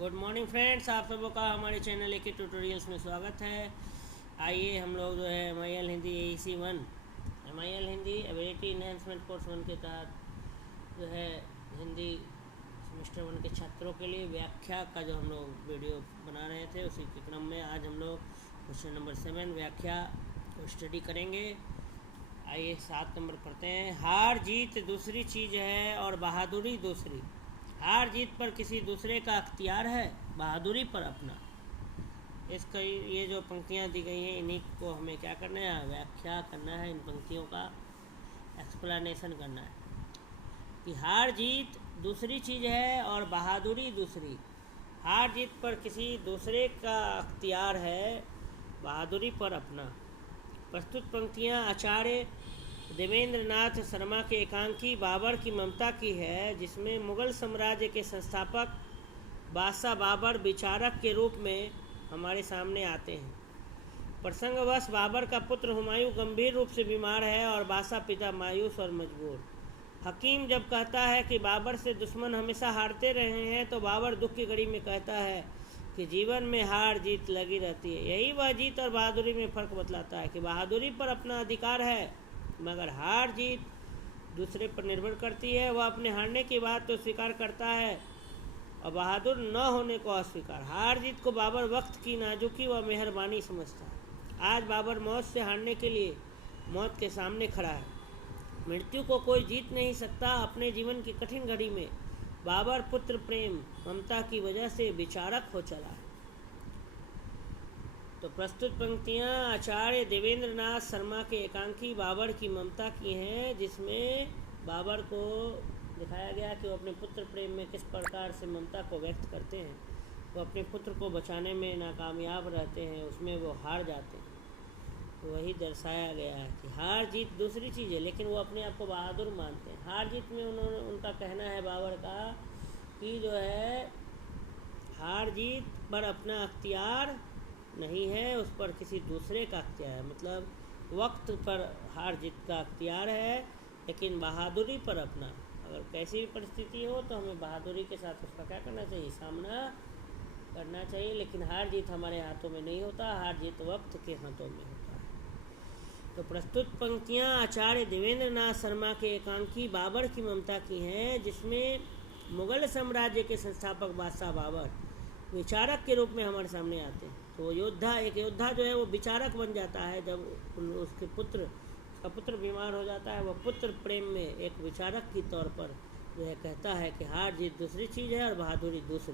Good morning friends, आप सबों का हमारे चैनल के ट्यूटोरियल्स में स्वागत है। आइए हम लोग जो है MIL Hindi AEC 1 MIL Hindi ability enhancement course 1 के तहत जो है हिंदी सेमेस्टर 1 के छात्रों के लिए व्याख्या का जो हम लोग वीडियो बना रहे थे, उसी के क्रम में आज हम लोग क्वेश्चन नंबर 7 व्याख्या को स्टडी करेंगे। आइए 7 नंबर पढ़ते हैं। हार जीत दूसरी चीज़ है और बहादुरी दूसरी। हार जीत पर किसी दूसरे का अख्तियार है, बहादुरी पर अपना। इसका ये जो पंक्तियाँ दी गई हैं, इन्हीं को हमें क्या करना है, व्याख्या करना है। इन पंक्तियों का एक्सप्लेनेशन करना है कि हार जीत दूसरी चीज़ है और बहादुरी दूसरी। हार जीत पर किसी दूसरे का अख्तियार है, बहादुरी पर अपना। प्रस्तुत पंक्तियाँ आचार्य देवेंद्र नाथ शर्मा के एकांकी बाबर की ममता की है, जिसमें मुग़ल साम्राज्य के संस्थापक बादशाह बाबर विचारक के रूप में हमारे सामने आते हैं। प्रसंगवश बाबर का पुत्र हुमायूं गंभीर रूप से बीमार है और बादशाह पिता मायूस और मजबूर। हकीम जब कहता है कि बाबर से दुश्मन हमेशा हारते रहे हैं, तो बाबर दुख की घड़ी में कहता है कि जीवन में हार जीत लगी रहती है। यही वह जीत और बहादुरी में फ़र्क बतलाता है कि बहादुरी पर अपना अधिकार है, मगर हार जीत दूसरे पर निर्भर करती है। वह अपने हारने की बात तो स्वीकार करता है और बहादुर न होने को अस्वीकार। हार जीत को बाबर वक्त की नाजुकी व मेहरबानी समझता है। आज बाबर मौत से हारने के लिए मौत के सामने खड़ा है। मृत्यु को कोई जीत नहीं सकता। अपने जीवन की कठिन घड़ी में बाबर पुत्र प्रेम ममता की वजह से विचारक हो चला है। तो प्रस्तुत पंक्तियाँ आचार्य देवेंद्र नाथ शर्मा के एकांकी बाबर की ममता की हैं, जिसमें बाबर को दिखाया गया कि वो अपने पुत्र प्रेम में किस प्रकार से ममता को व्यक्त करते हैं। वो अपने पुत्र को बचाने में नाकामयाब रहते हैं, उसमें वो हार जाते हैं। तो वही दर्शाया गया है कि हार जीत दूसरी चीज़ है, लेकिन वो अपने आप को बहादुर मानते हैं। हार जीत में उनका कहना है बाबर का कि जो है हार जीत पर अपना अख्तियार नहीं है, उस पर किसी दूसरे का अख्तियार है। मतलब वक्त पर हार जीत का अख्तियार है, लेकिन बहादुरी पर अपना। अगर कैसी भी परिस्थिति हो तो हमें बहादुरी के साथ उसका क्या करना चाहिए, सामना करना चाहिए। लेकिन हार जीत हमारे हाथों में नहीं होता, हार जीत वक्त के हाथों में होता है। तो प्रस्तुत पंक्तियाँ आचार्य देवेंद्र नाथ शर्मा के एकांकी बाबर की ममता की हैं, जिसमें मुग़ल साम्राज्य के संस्थापक बादशाह बाबर विचारक के रूप में हमारे सामने आते हैं। तो एक योद्धा जो है वो विचारक बन जाता है जब उसका पुत्र बीमार हो जाता है। वह पुत्र प्रेम में एक विचारक की तौर पर जो है कहता है कि हार जीत दूसरी चीज़ है और बहादुरी दूसरी।